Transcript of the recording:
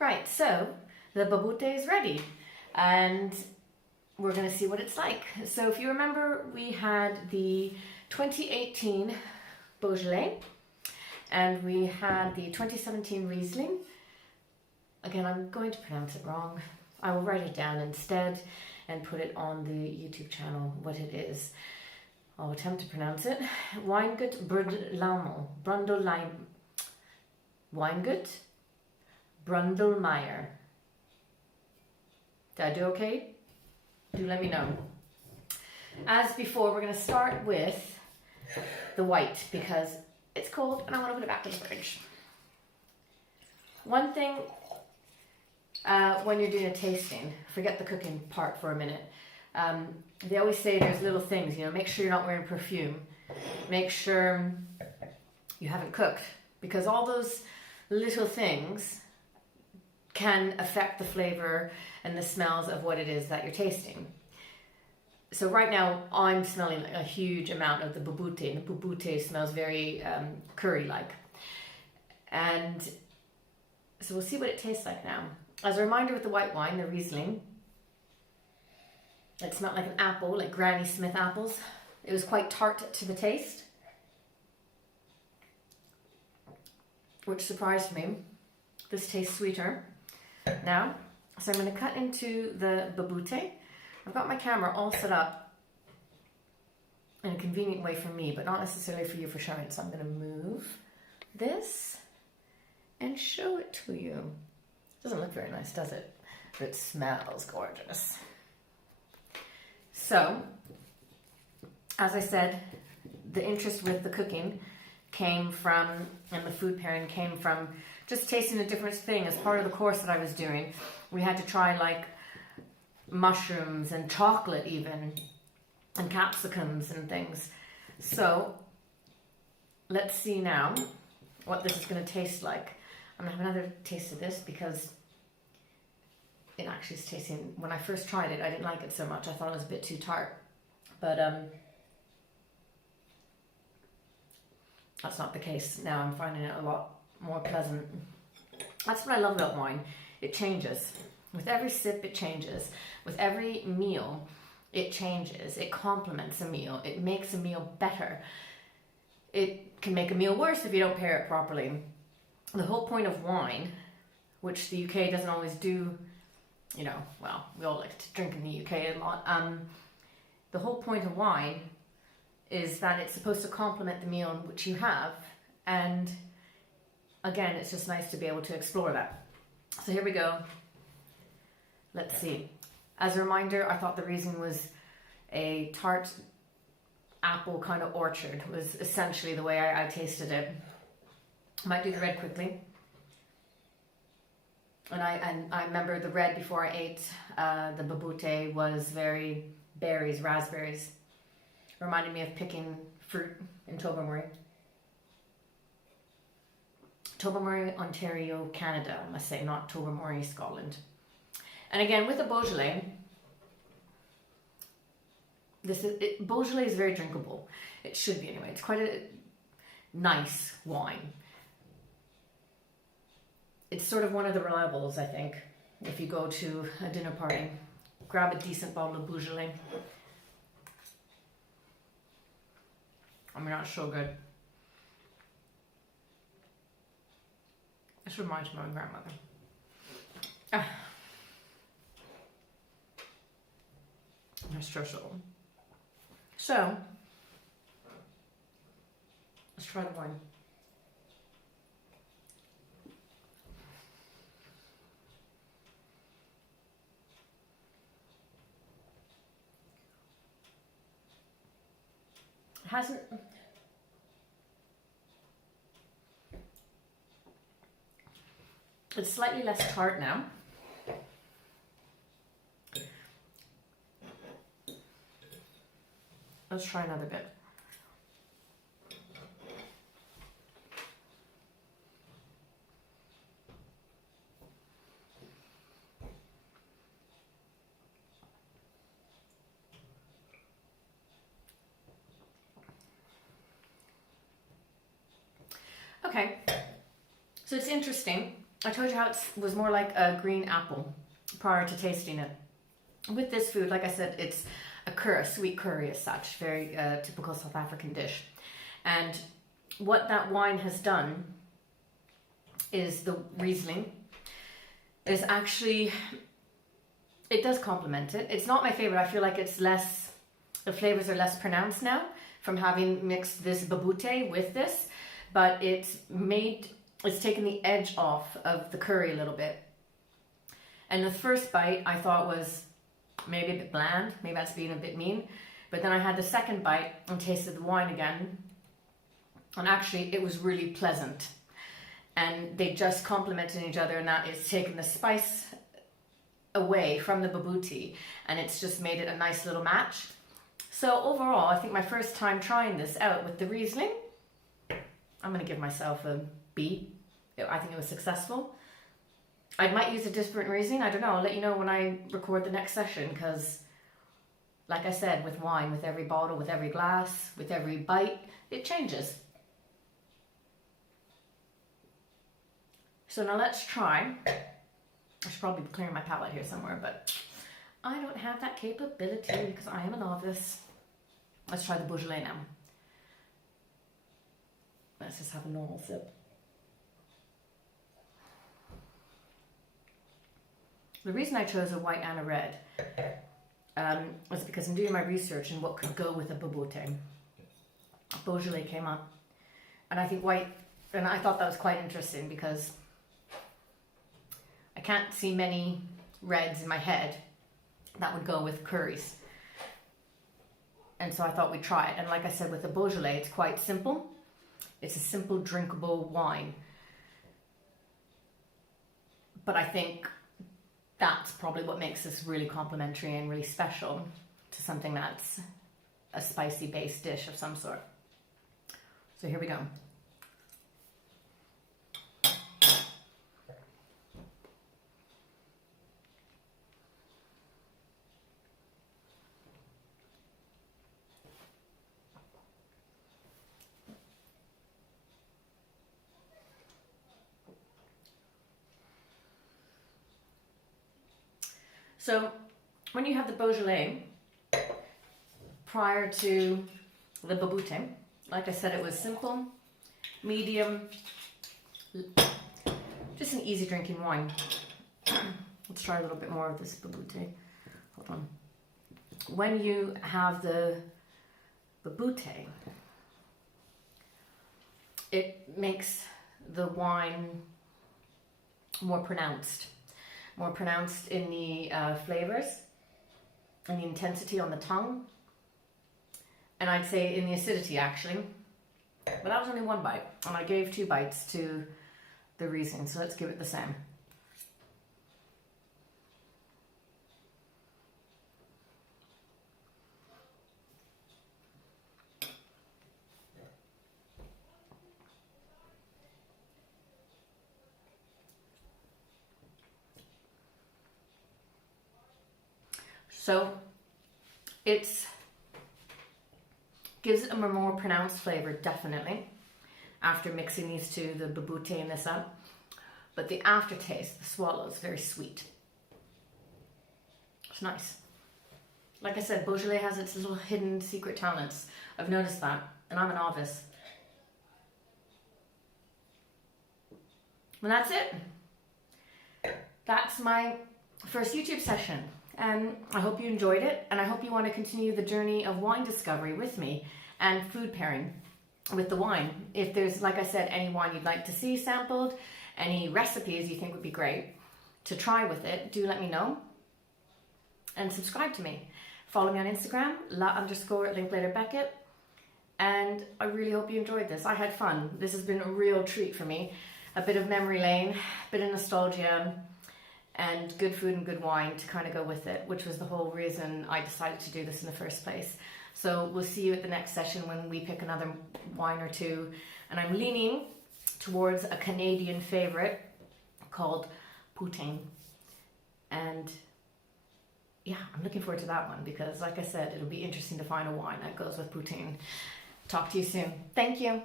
Right, so the bobotie is ready and we're going to see what it's like. So if you remember, we had the 2018 Beaujolais and we had the 2017 Riesling. Again, I'm going to pronounce it wrong. I will write it down instead and put it on the YouTube channel, what it is. I'll attempt to pronounce it. Weingut Brundelmeyer. Weingut Brundelmeyer. Did I do okay? Do let me know. As before, we're going to start with the white because it's cold and I want to put it back in the fridge. One thing when you're doing a tasting, forget the cooking part for a minute. They always say there's little things, make sure you're not wearing perfume. Make sure you haven't cooked, because all those little things can affect the flavor and the smells of what it is that you're tasting. So right now I'm smelling a huge amount of the bobotie. The bobotie smells very curry-like. And so we'll see what it tastes like now. As a reminder, with the white wine, the Riesling, it smelled like an apple, like Granny Smith apples. It was quite tart to the taste, which surprised me. This tastes sweeter now. So I'm going to cut into the bobotie. I've got my camera all set up in a convenient way for me, but not necessarily for you for showing. So I'm going to move this and show it to you. Doesn't look very nice, does it? But it smells gorgeous. So, as I said, the interest with the cooking came from, and the food pairing came from just tasting a different thing. As part of the course that I was doing, we had to try like mushrooms and chocolate even, and capsicums and things. So, let's see now what this is going to taste like. I'm going to have another taste of this because it actually is tasting, when I first tried it, I didn't like it so much. I thought it was a bit too tart. But that's not the case now. I'm finding it a lot more pleasant. That's what I love about wine. It changes. With every sip, it changes. With every meal, it changes. It complements a meal. It makes a meal better. It can make a meal worse if you don't pair it properly. The whole point of wine, which the UK doesn't always do, well, we all like to drink in the UK a lot. The whole point of wine is that it's supposed to complement the meal which you have. And again, it's just nice to be able to explore that. So here we go. Let's see. As a reminder, I thought the Riesling was a tart apple kind of orchard, was essentially the way I tasted it. I might do the red quickly. And I remember the red before I ate the bobotie was very berries, raspberries. Reminded me of picking fruit in Tobermory. Tobermory, Ontario, Canada, I must say, not Tobermory, Scotland. And again, with the Beaujolais, Beaujolais is very drinkable. It should be anyway. It's quite a nice wine. It's sort of one of the reliables, I think. If you go to a dinner party, grab a decent bottle of Beaujolais. I mean, that's so good. This reminds me of my grandmother. That's stressful. So, let's try the wine. Hasn't, it's slightly less tart now. Let's try another bit. Okay, so it's interesting I told you how it was more like a green apple prior to tasting it. With this food, like I said, it's a curry, a sweet curry as such, very typical South African dish. And what that wine has done is the Riesling is actually, it does complement it. It's not my favorite. I feel like it's less, the flavors are less pronounced now from having mixed this Bobotie with this, but it's taken the edge off of the curry a little bit. And the first bite I thought was maybe a bit bland, maybe that's being a bit mean, but then I had the second bite and tasted the wine again, and actually it was really pleasant. And they just complemented each other, and that it's taken the spice away from the Bobotie, and it's just made it a nice little match. So overall, I think my first time trying this out with the Riesling, I'm going to give myself a B. I think it was successful. I might use a different Riesling, I don't know, I'll let you know when I record the next session, because like I said, with wine, with every bottle, with every glass, with every bite, it changes. So now let's try. I should probably be clearing my palate here somewhere, but I don't have that capability because I am a novice. Let's try the Beaujolais now. Let's just have a normal sip. The reason I chose a white and a red was because I'm doing my research and what could go with a Bobotie. Beaujolais came up, and I think white, and I thought that was quite interesting because I can't see many reds in my head that would go with curries. And so I thought we'd try it. And like I said, with the Beaujolais, it's quite simple. It's a simple, drinkable wine. But I think that's probably what makes this really complimentary and really special to something that's a spicy based dish of some sort. So here we go. So when you have the Beaujolais prior to the Bobotie, like I said, it was simple, medium, just an easy drinking wine. Let's try a little bit more of this Bobotie. Hold on. When you have the Bobotie, it makes the wine more pronounced in the flavors and the intensity on the tongue, and I'd say in the acidity actually. But that was only one bite, and I gave 2 bites to the Riesling, so let's give it the same. So it gives it a more pronounced flavor, definitely, after mixing these two, the Bobotie and this up. But the aftertaste, the swallow, is very sweet. It's nice. Like I said, Beaujolais has its little hidden secret talents. I've noticed that, and I'm a novice. And that's it. That's my first YouTube session. And I hope you enjoyed it, and I hope you want to continue the journey of wine discovery with me and food pairing with the wine. If there's, like I said, any wine you'd like to see sampled, any recipes you think would be great to try with it, do let me know. And subscribe to me. Follow me on Instagram, _Linklater-Beckett. And I really hope you enjoyed this. I had fun. This has been a real treat for me. A bit of memory lane, a bit of nostalgia, and good food and good wine to kind of go with it, which was the whole reason I decided to do this in the first place. So we'll see you at the next session when we pick another wine or two. And I'm leaning towards a Canadian favorite called Poutine. And yeah, I'm looking forward to that one because, like I said, it'll be interesting to find a wine that goes with Poutine. Talk to you soon. Thank you.